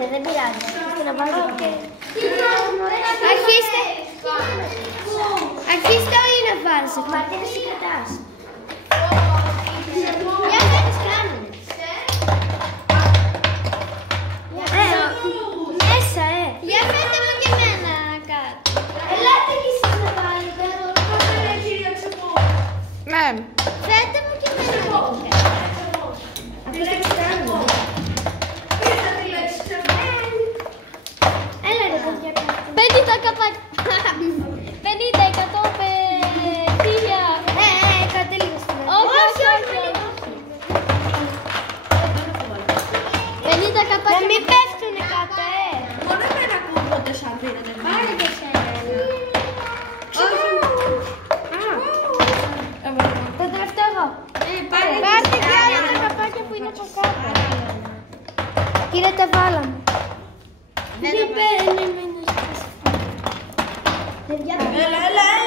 βάλετε, δεν πειράζει. Αρχίστε να βάλετε. Αρχίστε όλοι να βάζετε. Μαρτίνα, εσύ κρατάς. Για φέτες κάνουν. Μέσα, Για φέτε μου και εμένα κάτω. Ελάτε κι εσείς να βάλετε. Ναι. Φέτε μου και εμένα. Αφήστε τι κάνουν. Έλα ρε παιδιά. 50 καπάκια. 50, 100, 1000. Κάτε λίγο στην Όχι. 50 καπάκια. Να μην πέφτουνε κάτω, Μόνο εμένα ακούγονται σαν δίνετε. Πάρε και εσένα. Το τελευταίο εγώ. Πάρτε και άλλα τα καπάκια που είναι από κάτω. Κύριε, τα βάλαμε. Δεν παίρνει. Έλα.